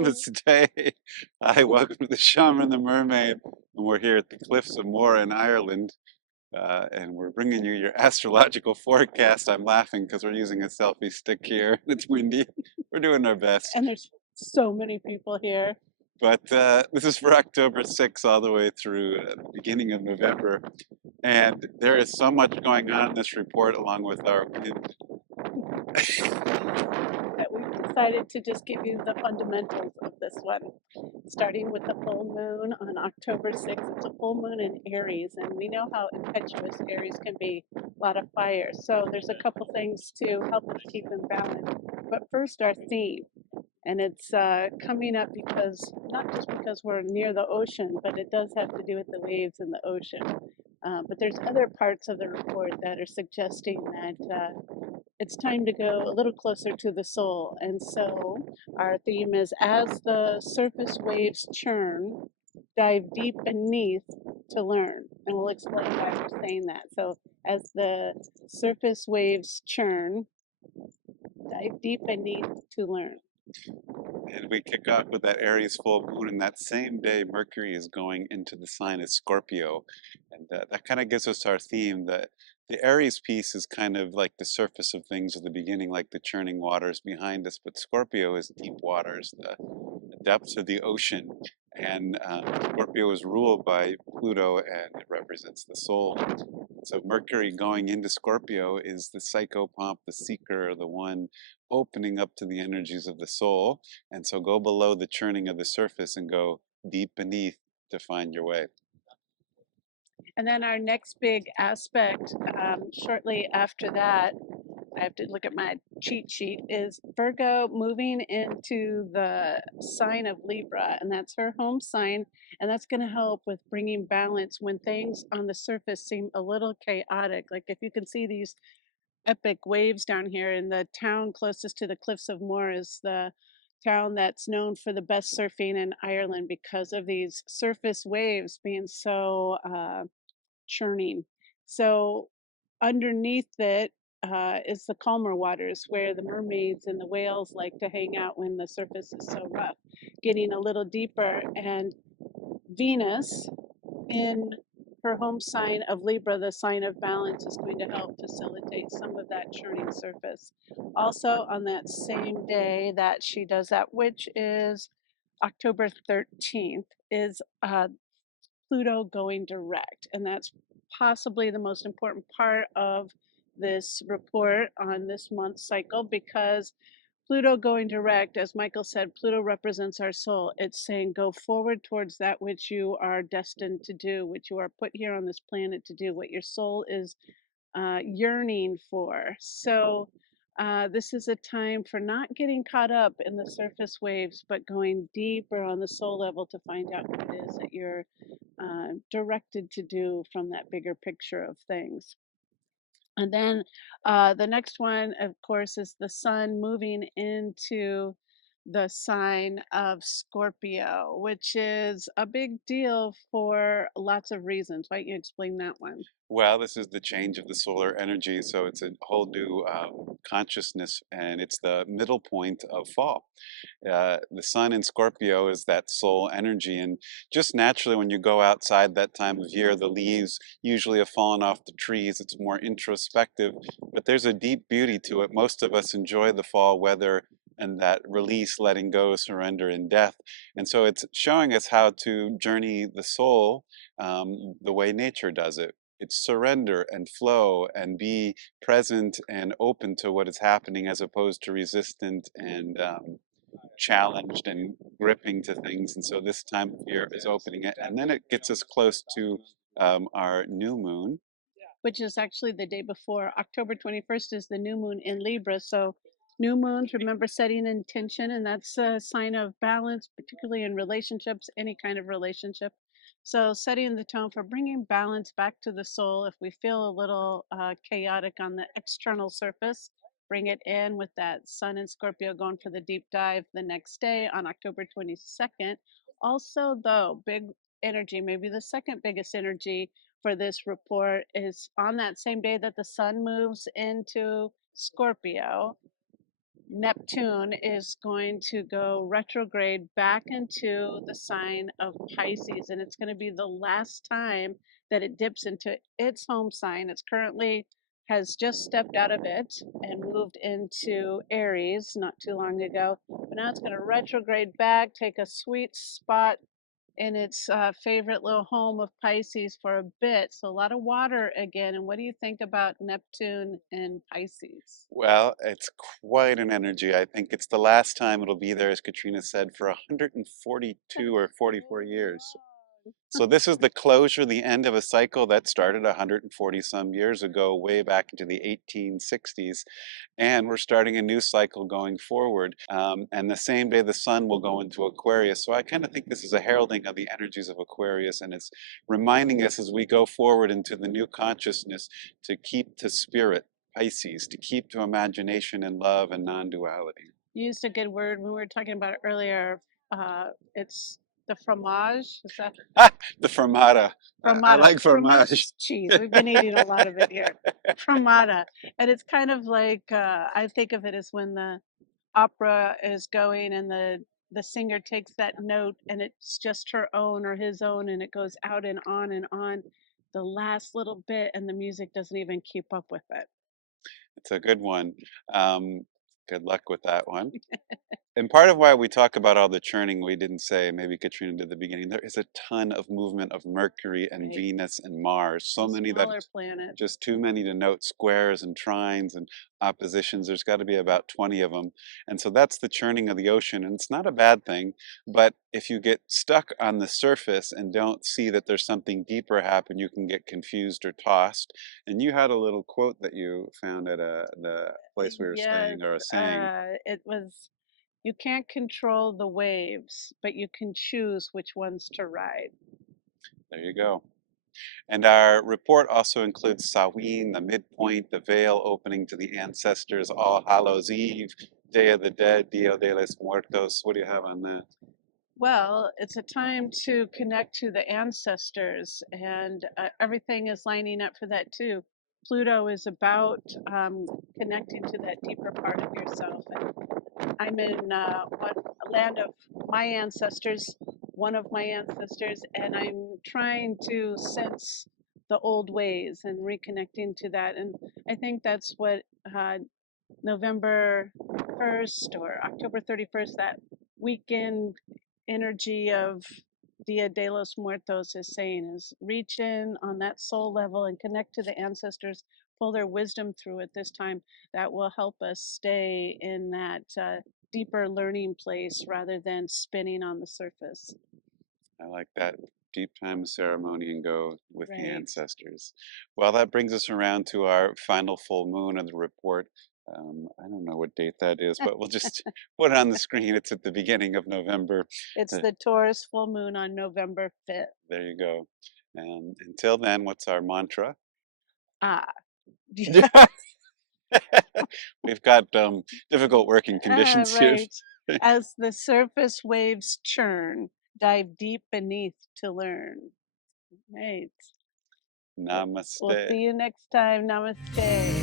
Bahamas today. Hi, welcome to the Shaman and the Mermaid. And we're here at the Cliffs of Moher in Ireland. And we're bringing you your astrological forecast. I'm laughing because we're using a selfie stick here. It's windy. We're doing our best. And there's so many people here. But this is for October 6th all the way through the beginning of November. And there is so much going on in this report along with our wind. That we've decided to just give you the fundamentals of this one. Starting with the full moon on October 6th. It's a full moon in Aries, and we know how impetuous Aries can be, a lot of fire. So there's a couple things to help us keep in balance. But first, our theme. And it's coming up because, not just because we're near the ocean, but it does have to do with the waves in the ocean. But there's other parts of the report that are suggesting that it's time to go a little closer to the soul. And so our theme is as the surface waves churn, dive deep beneath to learn. And we'll explain why we're saying that. So as the surface waves churn, dive deep beneath to learn. And we kick off with that Aries full moon, and that same day, Mercury is going into the sign of Scorpio. And that kind of gives us our theme that the Aries piece is kind of like the surface of things at the beginning, like the churning waters behind us, but Scorpio is deep waters, the depths of the ocean. And Scorpio is ruled by Pluto, and it represents the soul. So Mercury going into Scorpio is the psychopomp, the seeker, the one opening up to the energies of the soul. And so go below the churning of the surface and go deep beneath to find your way. And then our next big aspect, shortly after that, I have to look at my cheat sheet, is Virgo moving into the sign of Libra, and that's her home sign. And that's going to help with bringing balance when things on the surface seem a little chaotic. Like if you can see these epic waves down here, in the town closest to the Cliffs of Moher is the town that's known for the best surfing in Ireland because of these surface waves being so churning. So underneath it is the calmer waters where the mermaids and the whales like to hang out when the surface is so rough, getting a little deeper. And Venus in her home sign of Libra, the sign of balance, is going to help facilitate some of that churning surface. Also, on that same day that she does that, which is October 13th, is Pluto going direct. And that's possibly the most important part of this report on this month's cycle, because Pluto going direct, as Michael said, Pluto represents our soul. It's saying go forward towards that which you are destined to do, which you are put here on this planet to do, what your soul is yearning for. So this is a time for not getting caught up in the surface waves, but going deeper on the soul level to find out what it is that you're directed to do from that bigger picture of things. And then the next one, of course, is the sun moving into the sign of Scorpio, which is a big deal for lots of reasons. Why don't you explain that one? Well, this is the change of the solar energy, so it's a whole new consciousness, and it's the middle point of fall. The sun in Scorpio is that soul energy, and just naturally, when you go outside that time of year, the leaves usually have fallen off the trees. It's more introspective, but there's a deep beauty to it. Most of us enjoy the fall weather and that release, letting go, surrender, and death. And so it's showing us how to journey the soul the way nature does it. It's surrender and flow and be present and open to what is happening as opposed to resistant and challenged and gripping to things. And so this time of year is opening it. And then it gets us close to our new moon. Which is actually the day before. October 21st is the new moon in Libra. So new moons, remember setting intention, and that's a sign of balance, particularly in relationships, any kind of relationship. So setting the tone for bringing balance back to the soul. If we feel a little chaotic on the external surface, bring it in with that sun in Scorpio going for the deep dive the next day on October 22nd. Also, though, big energy, maybe the second biggest energy for this report, is on that same day that the sun moves into Scorpio. Neptune is going to go retrograde back into the sign of Pisces, and it's going to be the last time that it dips into its home sign. It's currently has just stepped out of it and moved into Aries not too long ago, but now it's going to retrograde back, take a sweet spot in its favorite little home of Pisces for a bit. So a lot of water again. And what do you think about Neptune and Pisces? Well, it's quite an energy. I think it's the last time it'll be there, as Katrina said, for That's 142 or so 44 years. long. So this is the closure, the end of a cycle that started 140 some years ago, way back into the 1860s. And we're starting a new cycle going forward. And the same day the sun will go into Aquarius. So I kind of think this is a heralding of the energies of Aquarius, and it's reminding us as we go forward into the new consciousness to keep to spirit, Pisces, to keep to imagination and love and non-duality. You used a good word when we were talking about it earlier. It's the fromage. Is that Ah, the fermata. I fromata? like Fromage fromage. is cheese. We've been eating a lot of it here. Fromata, and it's kind of like I think of it as when the opera is going and the singer takes that note and it's just her own or his own and it goes out and on the last little bit and the music doesn't even keep up with it. It's a good one. Um, Good luck with that one. And part of why we talk about all the churning we didn't say, maybe Katrina did at the beginning, there is a ton of movement of Mercury and Right, Venus and Mars. So the many that smaller it's planets. just too many to note squares and trines and oppositions. There's got to be about 20 of them. And so that's the churning of the ocean. And it's not a bad thing. But if you get stuck on the surface and don't see that there's something deeper happen, you can get confused or tossed. And you had a little quote that you found at the place we were Yes, staying or a saying. it was, you can't control the waves but you can choose which ones to ride. There you go. And our report also includes Samhain, the midpoint, the veil opening to the ancestors, All Hallows Eve, Day of the Dead, Dia de los Muertos. What do you have on that? Well, it's a time to connect to the ancestors, and everything is lining up for that too. Pluto is about connecting to that deeper part of yourself. And I'm in one land of my ancestors, one of my ancestors, and I'm trying to sense the old ways and reconnecting to that. And I think that's what uh, November 1st or October 31st, that weekend energy of Dia de los Muertos is saying, is reach in on that soul level and connect to the ancestors, pull their wisdom through at this time. That will help us stay in that deeper learning place rather than spinning on the surface. I like that. Deep time of ceremony and go with the Right. ancestors. Well, that brings us around to our final full moon of the report. I don't know what date that is, but we'll just put it on the screen. It's at the beginning of November. It's Uh, the Taurus full moon on November 5th. There you go. And until then, what's our mantra? Ah, We've got difficult working conditions here. right. As the surface waves churn, dive deep beneath to learn. Right. We'll Namaste. see you next time. Namaste.